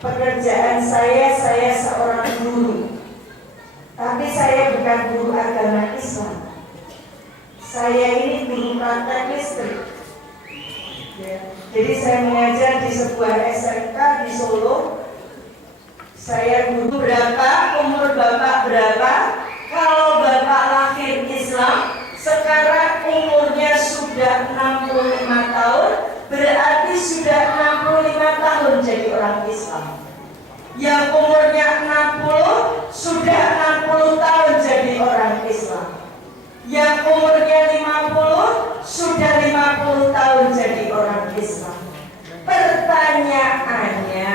pekerjaan saya seorang guru. Tapi saya bukan guru agama Islam. Saya ini guru praktek listrik. Ya. Jadi saya mengajar di sebuah SMK di Solo. Saya guru berapa, umur Bapak berapa? Kalau Bapak lahir Islam, sekarang umurnya sudah 65 tahun, berarti sudah 65 tahun jadi orang Islam. Yang umurnya 60, sudah 60 tahun jadi orang Islam. Yang umurnya 50, sudah 50 tahun jadi orang Islam. Pertanyaannya,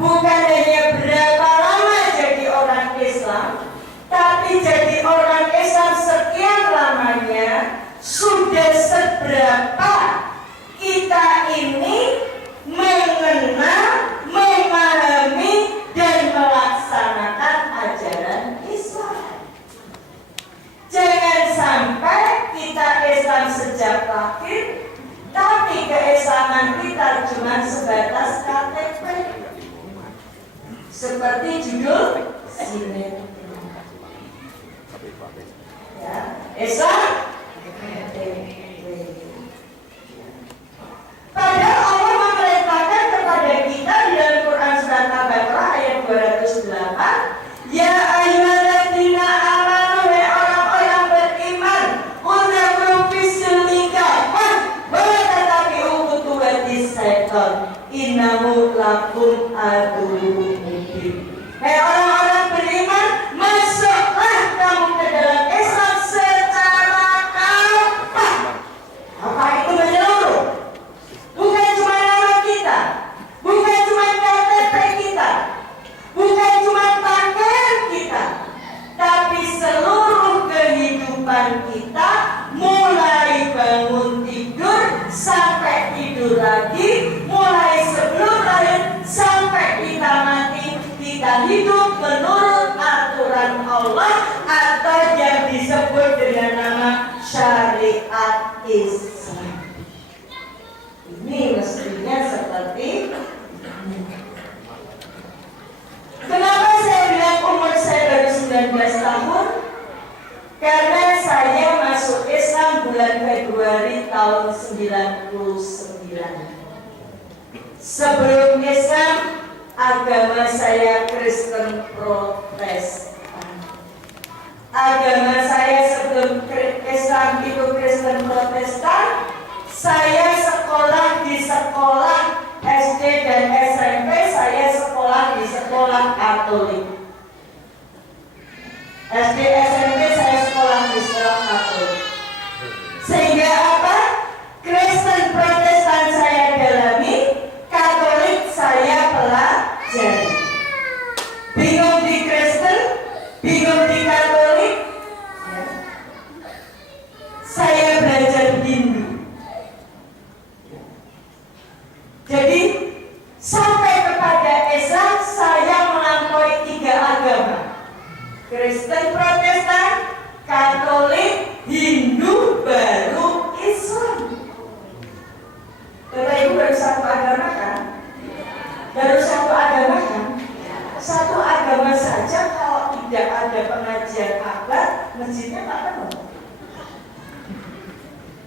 bukan hanya berapa lama jadi orang Islam, tapi jadi orang Islam sekian lamanya, sudah seberapa kita ini mengenal, memahami, dan melaksanakan ajaran Islam. Jangan sampai kita Islam sejak lahir, tapi keislaman kita cuma sebatas KTP. Seperti judul sinetron. Ya, Islam. Padahal Allah memerintahkan kepada kita di dalam Quran surat Al-Baqarah ayat 208, ya ayyuhalladzina amanu, wahai orang-orang beriman, udkhulu fis-silmi kaffah wa la tattabi'u khutuwatis syaitan innahu lakum aduwwun mubin. Hai orang-orang beriman, masuklah kamu ke dalam Islam secara kafah. Apa itu menyeluruh? Bukan cuma nama kita, bukan cuma KTP kita, bukan cuma pakaian kita, tapi seluruh kehidupan kita, mulai bangun tidur sampai tidur lagi, mulai sebelum lahir sampai kita mati, kita hidup menurut aturan Allah atau yang disebut dengan nama syariat Islam. Ini mestinya seperti ini. Kenapa saya bilang umur saya baru 19 tahun? Karena saya masuk Islam bulan Februari tahun 99. Sebelum Islam, agama saya Kristen Protestan. Agama saya sebelum Islam itu Kristen Protestan. Saya sekolah di sekolah SD dan SMP, saya sekolah di sekolah Katolik. SD SMP saya sekolah di sekolah Katolik. Sehingga apa? Kristen Protestan saya dalami, Katolik saya pelajari. Bingung di Kristen, bingung di Katolik, ya. Saya belajar Hindu. Jadi sampai kepada Islam saya melampaui 3 agama: Kristen Protestan, Katolik, Hindu, baru Islam. Bapak Ibu baru satu agama kan? Baru satu agama kan? Satu agama saja kalau tidak ada pengajian akbar, masjidnya tak penuh.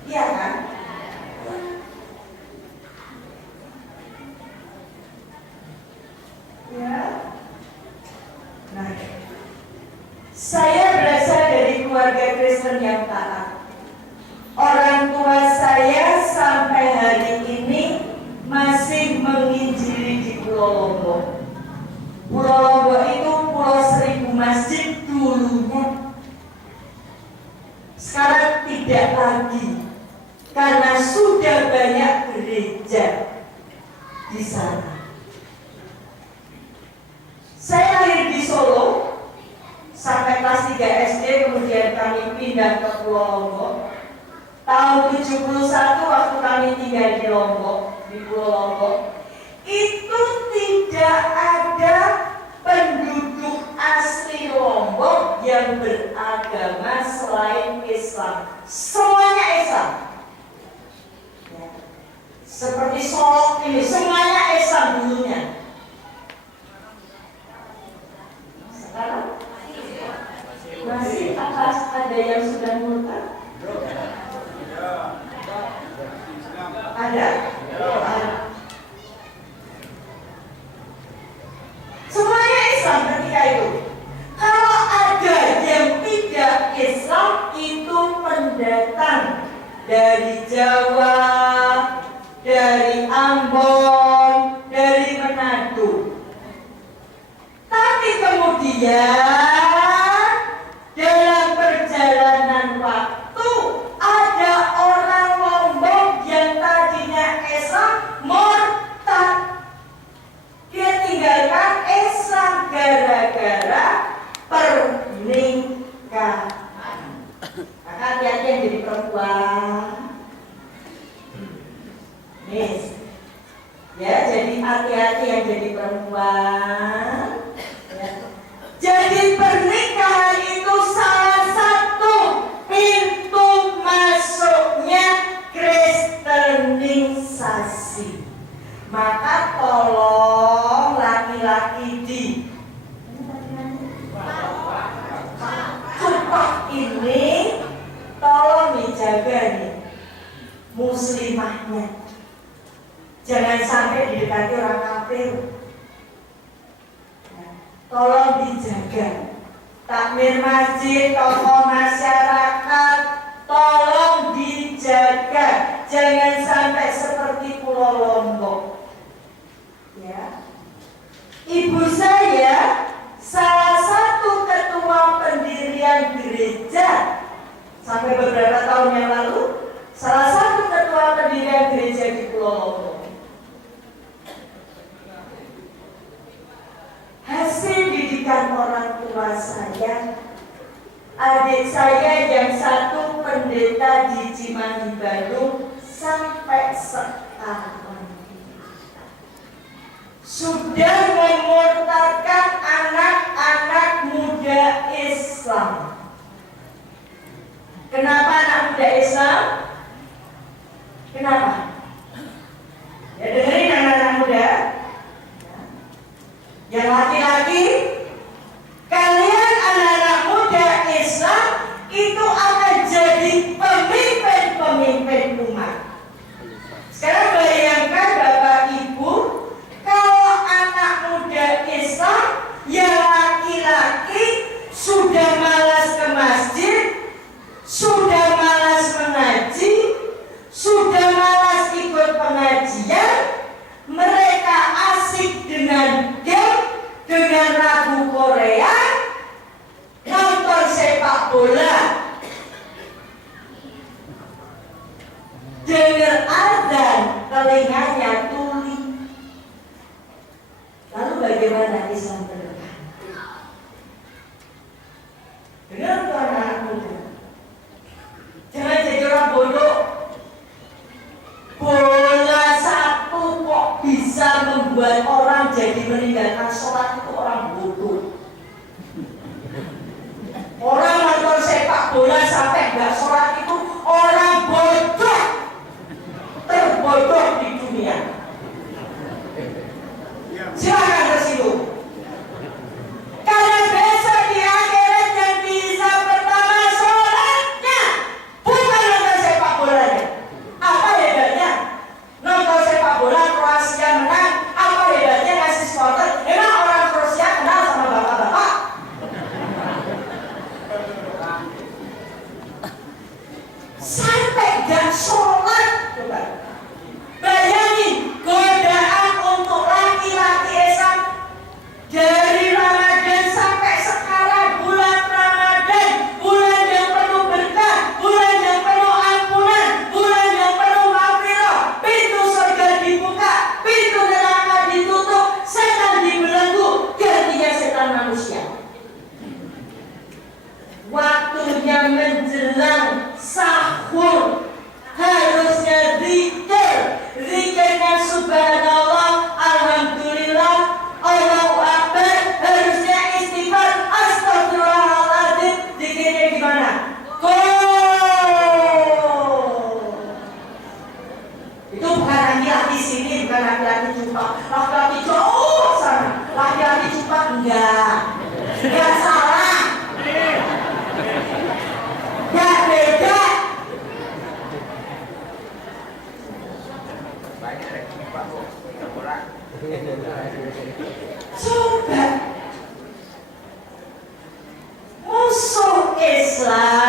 Iya kan? Ya. Nah, saya berasal dari keluarga Kristen yang taat. Orang tua saya sampai hari ini masih menginjili di Pulau Lombok. Pulau Lombok itu pulau 1000 masjid dulunya. Sekarang tidak lagi, karena sudah banyak gereja di sana. Saya lahir di Solo sampai kelas 3 SD, kemudian kami pindah ke Pulau Lombok. Tahun 71 waktu kami tinggal di Lombok, di Pulau Lombok, itu tidak ada penduduk asli Lombok yang beragama selain Islam. Semuanya Islam. Ya. Seperti Solok ini, semuanya Islam dulunya. Kemudian dalam perjalanan waktu ada orang Lombok yang tadinya Islam murtad. Dia tinggalkan Islam gara-gara pernikahan. Maka hati-hati yang jadi perempuan. Nis. Ya, jadi hati-hati yang jadi perempuan. Ya. Jadi pernikahan itu salah satu pintu masuknya kristenisasi. Maka tolong laki-laki di Kupah ini tolong dijaga nih muslimahnya. Jangan sampai didekati orang kafir. Tolong dijaga. Takmir masjid, tokoh masyarakat, tolong dijaga. Jangan sampai seperti Pulau Lombok. Ya. Ibu saya salah satu ketua pendirian gereja sampai beberapa tahun yang lalu. Salah satu ketua pendirian gereja di Pulau Lombok. Hasil didikan orang tua saya, adik saya yang satu pendeta di Cimahi Bandung sampai sekarang sudah memurtadkan anak-anak muda Islam. Kenapa anak muda Islam? Kenapa? Ya dengerin anak-anak muda. Yang laki-laki, kalian anak-anak muda Islam itu akan jadi pemimpin-pemimpin umat. Sekarang bayangkan Bapak Ibu, kalau anak muda Islam yang laki-laki sudah malas ke masjid, sudah malas mengaji, sudah malas ikut pengajian, mereka asik dengan game, dengan lagu Korea, nonton sepak bola, dengar azan, telinganya tuli. Lalu bagaimana Islam ke depan? Dengar tuh anak muda, jangan jadi orang bodoh. Bola satu kok bisa membuat orang jadi meninggalkan sholat, itu orang bodoh. Orang nonton sepak bola sampai nggak sholat itu orang bodoh, terbodoh di dunia. Silakan tersinggung. Karena besok di akhirat yang bisa pertama sholatnya, bukan nonton sepak bolanya. Apa hebatnya? Nonton sepak bola Kroasia menang, apa hebatnya ngasih supporter? Emang orang Kroasia kenal sama bapak-bapak? Sampai gak sholat, coba. Bayangin godaan untuk laki-laki Islam dari Ramadan sampai sekarang, bulan Ramadan, bulan yang penuh berkah, bulan yang penuh ampunan, bulan yang penuh maghfirah, pintu surga dibuka, pintu neraka ditutup, setan dibelenggu, gantinya setan manusia. Waktunya menjelang sahur, harusnya zikir, zikirnya subhanallah, alhamdulillah, Allahu Akbar, harusnya istighfar, astagfirullahaladzim. Zikirnya gimana? Itu bukan laki-laki sini, bukan laki-laki cuma, laki-laki jauh sana, laki-laki cuma enggak salah, enggak beda. Coba musuh Islam